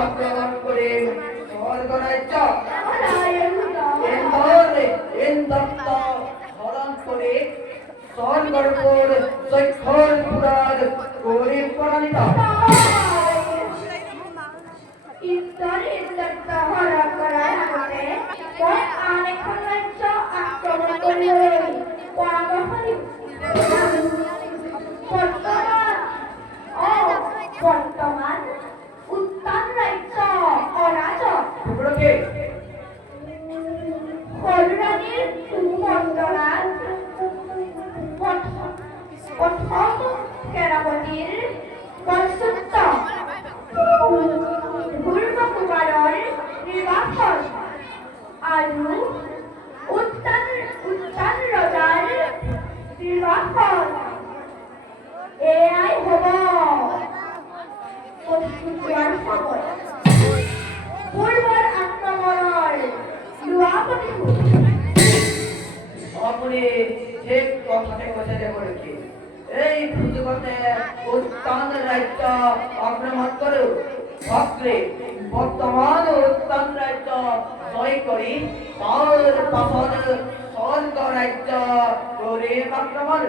আক্রমণ করে স্বর্গ রাজ্য ইন্দোরে ইন্দ্রত্ব হরণ করে স্বর্গর উপর সৈখর পুরার করে পরাণিত ইন্দোরে ইন্দ্রত্ব হরণ করার আগতে মই আন এখন রাজ্য আক্রমণ কৰিবলৈ পৰামৰ্শ দিম বর্তমান উত্তান রাজ্য অরাজক হলরানির কুমণ্ডলাত প্রথম সেনাপতির কনসুত্ত পূর্বকুমাৰৰ নিৰ্বাসন আৰু উত্তান ৰজাৰ নিৰ্বাসন এয়াই হ'ব পূৰ্বৰ আক্ৰমণৰ লোৱা প্ৰতিশোধ আপনি ঠিক কথাতে কথাতে বলেছি এই সুযোগতে উত্তান রাজ্য আক্রমণ করো ভক্রে বর্তমান উত্তান রাজ্য জয় করি তার পাশে স্বর্গ রাজ্য করে আক্রমণ